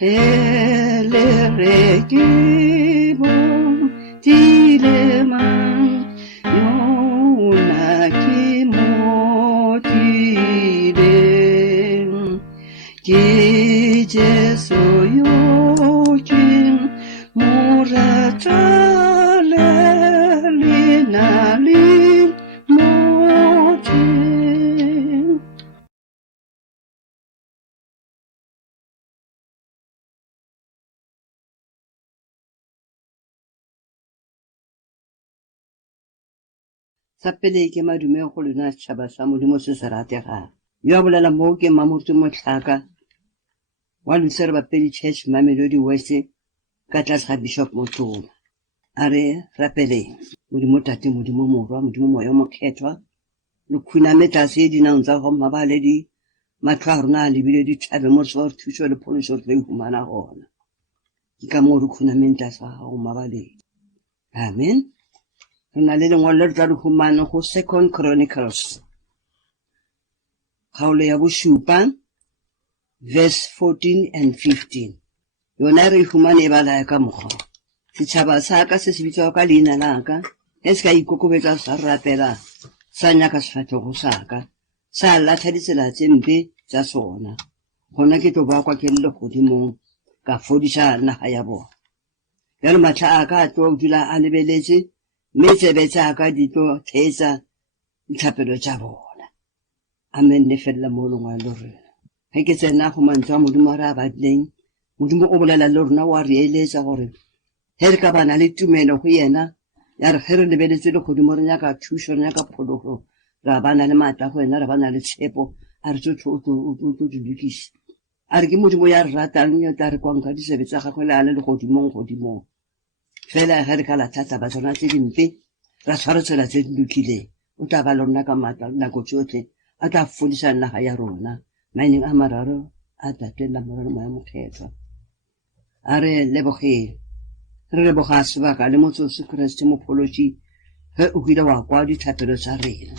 Elerekibo dileman yonakimotile 기제소요진 모라탈레리나리 모진 사페데이게 마루메 홀리나 차바사 무리모스 사라테가 요아블라 모게 마무르투 모차가 walusera peli church mamelodi wese katla bishop motu are rapele mudimo tate mudimo morwa mudimo moyo mokhethwa lukhuna meta sedi na nza ho mabaledi matla rona libile di thabe mo so thuso le poliso le humana hona ka mo lukhuna menta sa ho mabale amen rona le ngolo tla humana ho second chronicles haule ya bushupa verse 14 and 15. Yona re humane bala ya ka mokgo. Setšhaba sa ka se se bitswa ka leina la ka, e se ka ikokobetsa sa rapela, sa nyaka sefatlhego sa ka, sa latha ditsela tse mpe tsa sona. Gona ke tlo ba kwa ke le godimong ka fodisa naga ya bona. Jalo matlha a ka a tlo dula a lebeletse, mme tsebe tsa ka di tlo theetsa ditlhapelo tsa bona. Amen le fella mo lengwa le rena. Ke tsena go mantswa modimo ra batleng modimo o bolela le rona wa re eletsa gore he re ka bana le tumelo go yena ya re ge re lebeletse le godimo re nyaka thuso re nyaka phologo ra bana le maatla go yena re bana le tshepo a re tso di lokise a re ke modimo ya re ratang ya tla re kwang ka disebe tsa gagwe le a le godimong fela ge re ka latlhatsa ba tsona tse dimpe ra tshwara tsela tse di lokileng o tla ba le rona ka maatla nako tsotlhe a tla fodisa naga ya rona mining amararo a tatela moralo moya mokhethwa a re lebogile re leboga sebaka le motsosi Kriste mophološi ge o hwile wa kwa dithapelo tsa rena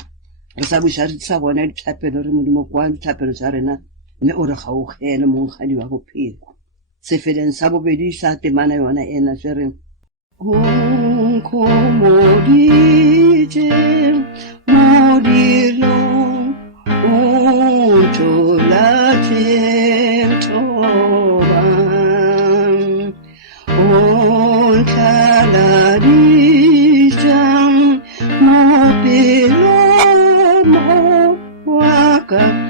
re sa buša re sa bona dithapelo re modimo kwa dithapelo tsa rena mme o re gaogele monkgadi wa bopheko sefeleng sa bobedi sa temana yona ena se re onkhomoditše modiro Toban, Ontaladishan, Mopilo, Moaka.